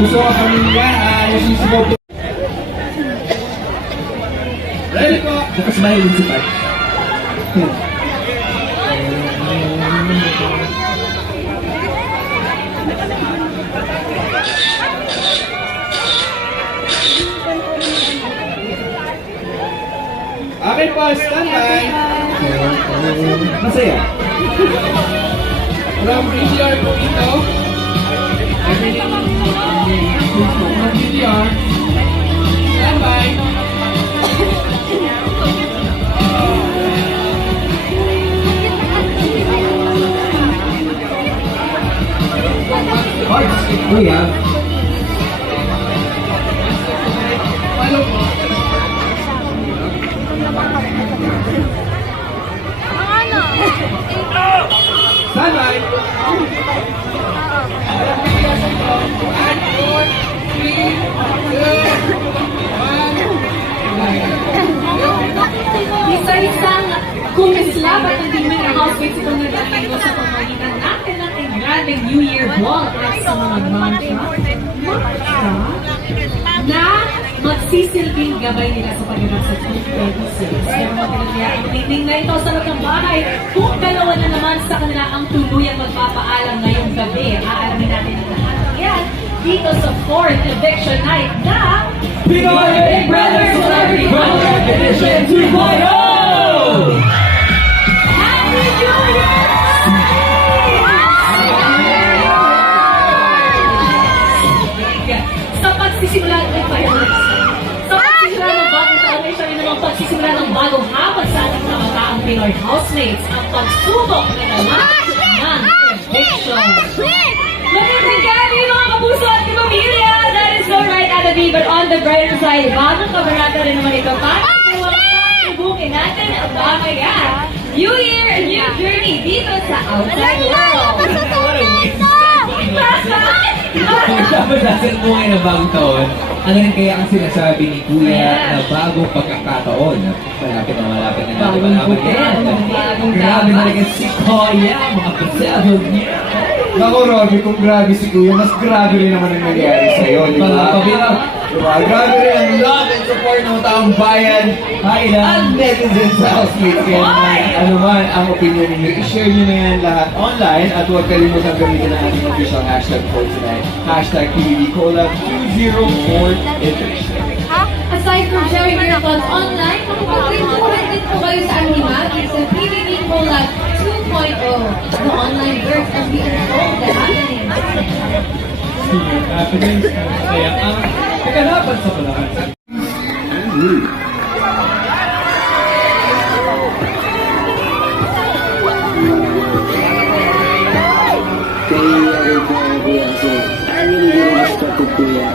Puso ang pamilya, nasisigaw po. Ready po! Bukas mahilin si Pat. Okay po, standby! Masaya. From VCR po ito. VCR. Standby. Kuya. Follow po. Standby. 1, 2, 1. Isa-isang kumislap at hindi mo ng housemates itong nagdating sa pamagitan natin ng Grande New Year Ball at sa mga mantra na magsisilbing gabay nila sa pagganap sa 2026. Kaya mga pinagaya ang meeting na ito sa loob ng bahay. Kung dalawa na naman sa kanila ang tuluyang magpapaalam ngayong gabi, aalamin natin ang lahat ng yan dito sa 4th Eviction Night na Pinoy Big Brother Celebrity Contract Edition 2.0! Happy New Year! Sa pagsisimula ng bagong taon ay siya rin namang pagsisimula ng bagong hapon sa ating mga taong Pinoy housemates ang pagsubok na naman ng eviction. Magandang gabi mga kapuso at kapamilya! That is so right out of me, but on the brighter side, bagong kabarata rin naman ito pa. Ibukin natin ang bamayan. New Year and New Journey dito sa Outside World. Dapat natin mo ngayon ang bagong taon. Ano rin kaya ang sinasabi ni Kuya na bagong pagkakataon? Malapit na malapit na natin malaman yan. Grabe na rin si Kuya, mga pasabog niya. Naku, Robby, kung grabe si Kuya, mas grabe rin naman ang nangyari sa'yo, di ba? Diba? Grabe rin ang love and support ng taong bayan at netizens sa housemates. Kaya ano man ang opinion ninyo, i-share nyo na yan lahat online at huwag kalimutan gamitin ang ating official hashtag for tonight. Hashtag PBBCollab 204 Edition. Aside from sharing your thoughts online, makapag-report din po kayo sa Animatic sa PBB Collab 2.0. The online birth as we unfold the happenings. Senior happenings, kaya ang kaganapan sa palakan. I really respect Kuya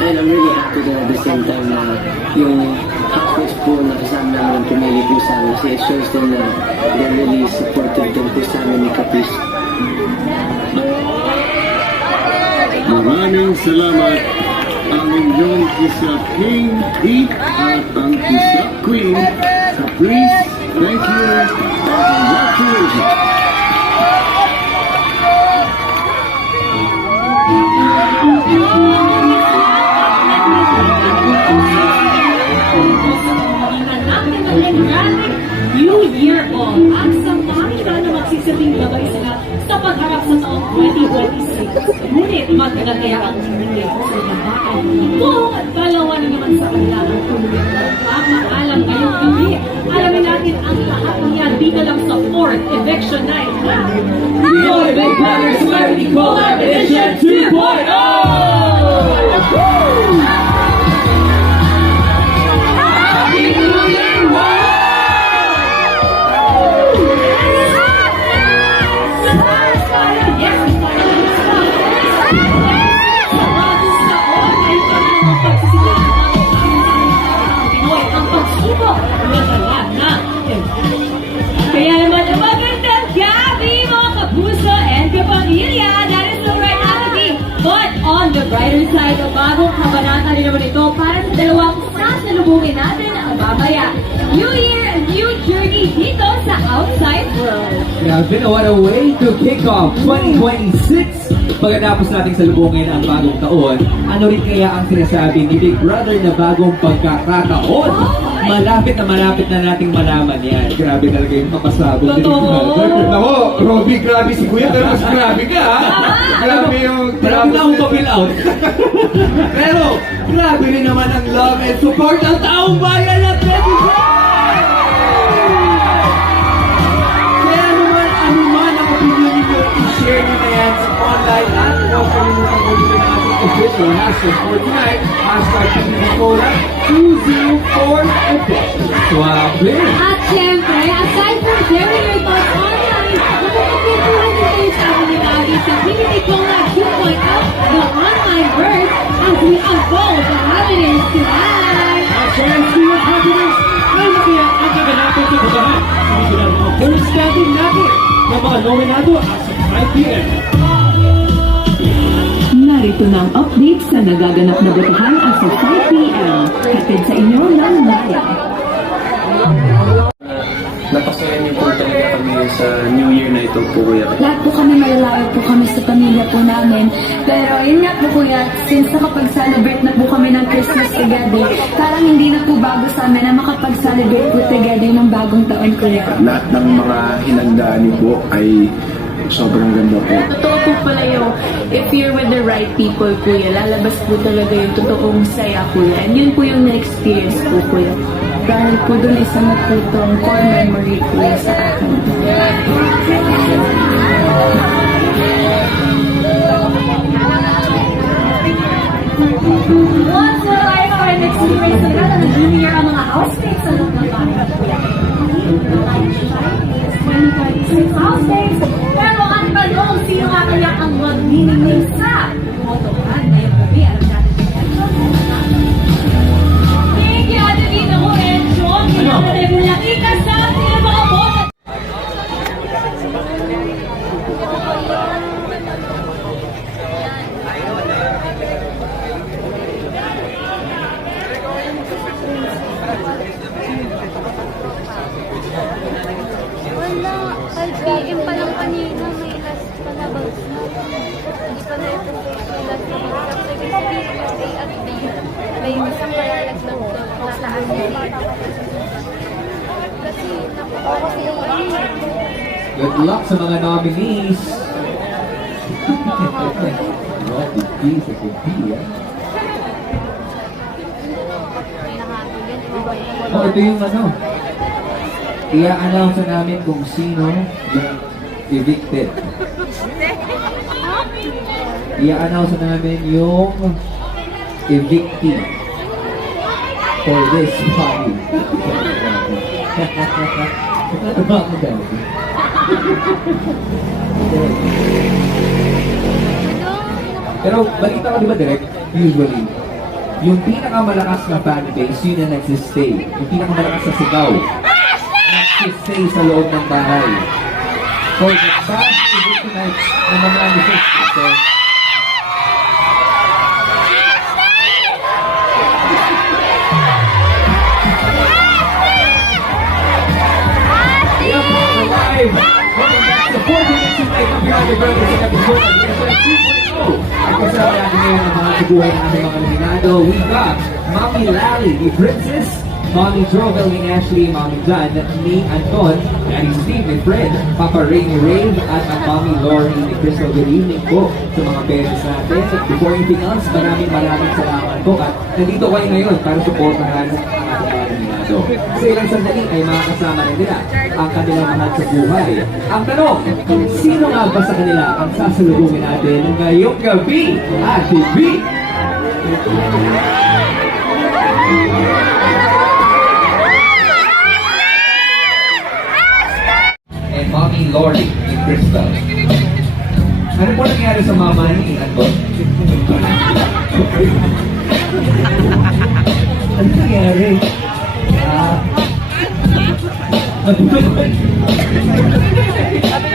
and I'm really happy that at the same time na yung housemates po na kasama namin tumili po sa amin kasi it shows them na they're really supportive din po sa amin ni Kapis. Maraming salamat ang inyong isa King Heat at ang isa Queen sa Please, Thank You, and Congratulations. New Year on at sa makita na magsisibing gabay sila sa pagharap sa taong 2026. Ngunit magkakaya ang hindi sa labakan kung dalawa na naman sa kanila ang tuluyan ng papaalam ngayong gabi. Alamin natin ang lahat ng yan dito lang sa 4th Eviction Night na Pinoy Big Brother Celebrity Collab Edition 2.0! Kaya naman ang magandang gabi mga kapuso and kapamilya. That is the right Abby. But on the brighter side, ang bagong kabanata rin naman ito para sa dalawang sasalubungin natin ang mamaya. New Year, a new journey dito sa outside world. Grabe na, what a way to kick off 2026! Pagkatapos nating salubungin ang bagong taon, ano rin kaya ang sinasabi ni Big Brother na bagong pagkakataon? Malapit na nating malaman yan. Grabe talaga yung papasabog ni Big Totoo. Brother. Nako, Robby, grabe si Kuya, pero mas grabe ka, ha? Grabe yung... Grabe na akong pa-fill out. Pero, grabe rin naman ang love and support ng taong bayan at Netizens! Kaya naman, ano man ang opinion ninyo, i-share nyo na yan sa online at huwag kalimutan ulit ang ating official hashtag for tonight, hashtag #PBBCola204 edition. Swabe! At syempre, aside from sharing your thoughts online, nakakapituhan din kayo sa amin ni Abby sa PBB Collab 2.0, the online verse, as we unfold the holidays tonight. Ang chance to your happiness ay kaya ang gaganapin sa babahan. Sinisunod ang mga first standing natin ng mga nominado at sa 5 p.m. Narito na ang update sa nagaganap na botohan at sa 5 p.m. Hatid sa inyo ng Maya. Napasaya niyo po talaga kami sa New Year na ito po, Kuya. Lahat po kami malalaki po kami sa pamilya po namin. Pero yun nga po kuya, since nakapag-celebrate na po kami ng Christmas together, parang hindi na po bago sa amin na makapag-celebrate po together ng bagong taon, kuya. Lahat ng mga hinandaan niyo po ay sobrang ganda po. Totoo po pala yung if you're with the right people, kuya, lalabas po talaga yung totoong saya, kuya. And yun po yung na-experience po, kuya. Dahil po dun isa na po itong core memory, kuya, sa akin. Once in a lifetime experience talaga na New Year ang mga housemates sa loob ng bahay. 2026 housemates. Pero ang tanong, sino nga kaya ang magniningning sa botohan ngayong gabi? Alam natin Thank you, Ate Vito ko and John. Kailangan na nakita sa ating mga boto. Wala, 5 PM pa lang kanina, may last palabas na. Hindi pa na ito last palabas. Sabi sabihin, A at B, may isang malalaglag doon na saan kasi nakuha kasi yung ano. Good luck sa mga nominees! Robby B sa Kubi, ah. Oh, ito yung ano. I-announce na namin kung sino yung evicted. I-announce na namin yung evictee for this party. Natatawa ko dati. Pero balita ko diba direct, usually, yung pinakamalakas na fan base, yun na nagsistay. Yung pinakamalakas na sigaw, nagsistay sa loob ng bahay. For the past eviction nights na manifesto. So, Happy birthday sa episode ng Quezon 2.0. At kasama natin ngayon ang mga kabuhay ng ating mga nominado. We've got Mommy Lally ni Princess, Mommy Jovel ni Ashley, Mommy Jan ni Anton, Daddy Steve ni Fred, Papa Ray ni Rave, at ang Mommy Lori ni Crystal. Good evening po sa mga parents natin. Before anything else, maraming salamat po at nandito kayo ngayon para supportahan ang ating mga nominado. Sa ilang sandali ay makakasama rin nila ang kanilang mahal sa buhay. Ang tanong, sino nga ba sa kanila ang sasalubungin natin ngayong gabi? Ate B! And Mommy Lori ni Crystal. Ano po nangyari sa mama ni Anton? Ano nangyari?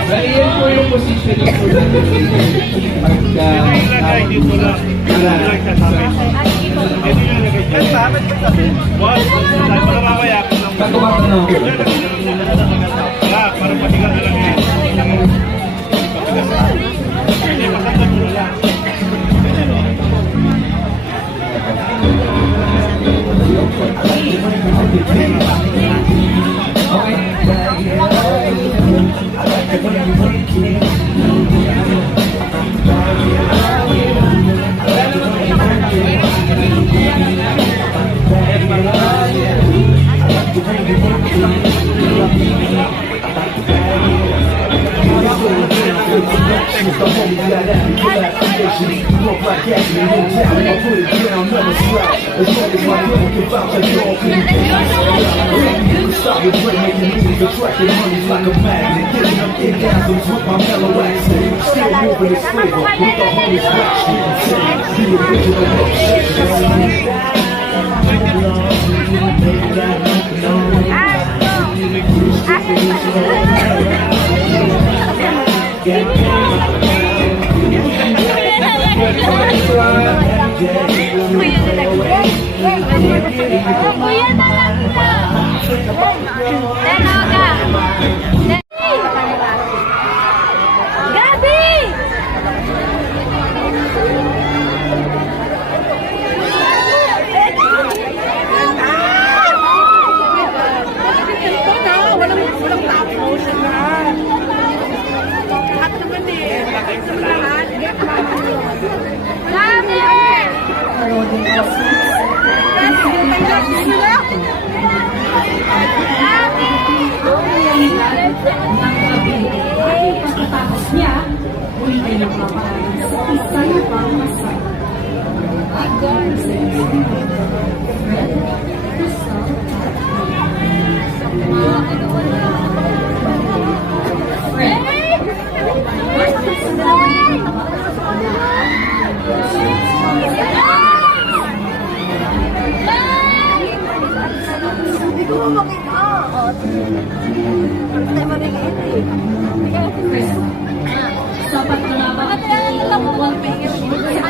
Bali, yan po yung position niyo po Parang patigal na lang yan. Hindi, maganda mo lang. Kuya na lang na. Tenoga. Gabi! Walang tapos na. Lahat naman eh. Lahat. Gabi! Pagkatapos niya, muli kayo papahalan sa isa na pang masaya. At God says, Fred, Crystal, Fred, Hindi ko makita. Hindi marinig eh. Crystal, sapat na ba ang wall picture sa